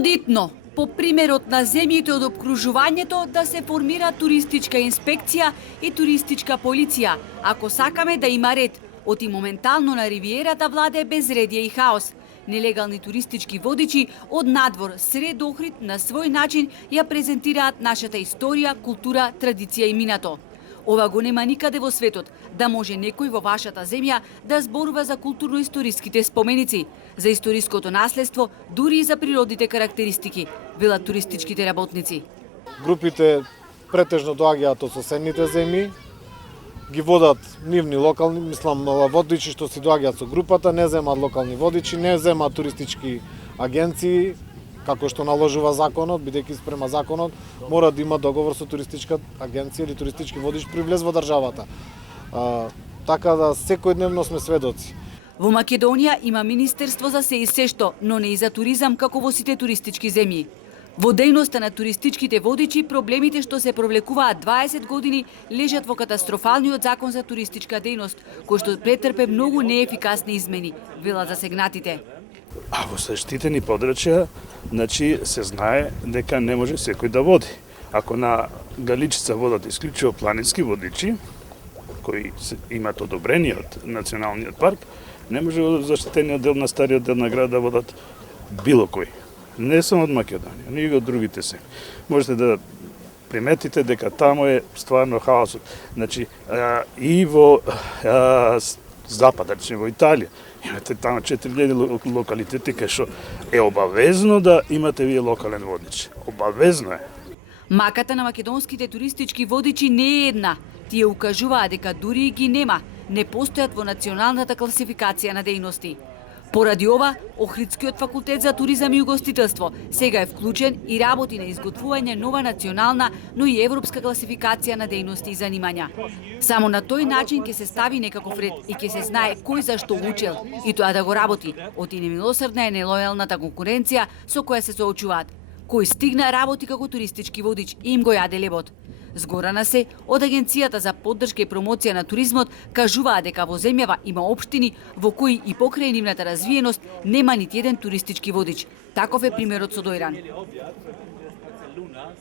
Одитно, по примерот на земјите од обкружувањето, да се формира туристичка инспекција и туристичка полиција, ако сакаме да има ред. Оти моментално на ривиерата владе безредие и хаос. Нелегални туристички водичи од надвор сред Охрид на свој начин ја презентираат нашата историја, култура, традиција и минато. Ова го нема никаде во светот, да може некој во вашата земја да зборува за културно-историските споменици, за историското наследство, дури и за природните карактеристики, велат туристичките работници. Групите претежно доаѓаат од соседните земји, ги водат нивни локални, водичи што си доаѓаат со групата, не земаат локални водичи, не земаат туристички агенции, како што наложува законот, бидејќи спрема законот, мора да има договор со туристичка агенција или туристички водич при влез во државата. Така да секојдневно сме сведоци. Во Македонија има Министерство за се и сешто, но не и за туризам како во сите туристички земји. Во дејноста на туристичките водичи, проблемите што се провлекуваат 20 години лежат во катастрофалниот закон за туристичка дејност, кој што претрпе многу неефикасни измени, велат засегнатите. А во заштитени подрачја, се знае дека не може секој да води. Ако на Галичица водат исклучиво планински водичи, кои имат одобрение од Националниот парк, не може во заштитениот дел на стариот дел на град да водат било кој. Не само од Македонија, но и од другите се. Можете да приметите дека тамо е стварно хаосот. И во запад, во Италија, имате тамо 4000 локалитети кај што е обавезно да имате вие локален водич. Обавезно е. Маката на македонските туристички водичи не е една. Тие укажуваат дека дури и ги нема, не постојат во националната класификација на дејности. Поради ова, Охридскиот факултет за туризам и угостителство сега е вклучен и работи на изготвување нова национална, но и европска класификација на дејности и занимања. Само на тој начин ќе се стави некаков ред и ќе се знае кој зашто учел и тоа да го работи. Оти немилосрдна е нелојалната конкуренција со која се соочуваат. Кој стигна работи како туристички водич и им го јаде лебот. Згорана се од Агенцијата за поддршка и промоција на туризмот кажуваа дека во земјава има општини во кои и покрај нивната развиеност нема нити еден туристички водич. Таков е примерот со Дојран.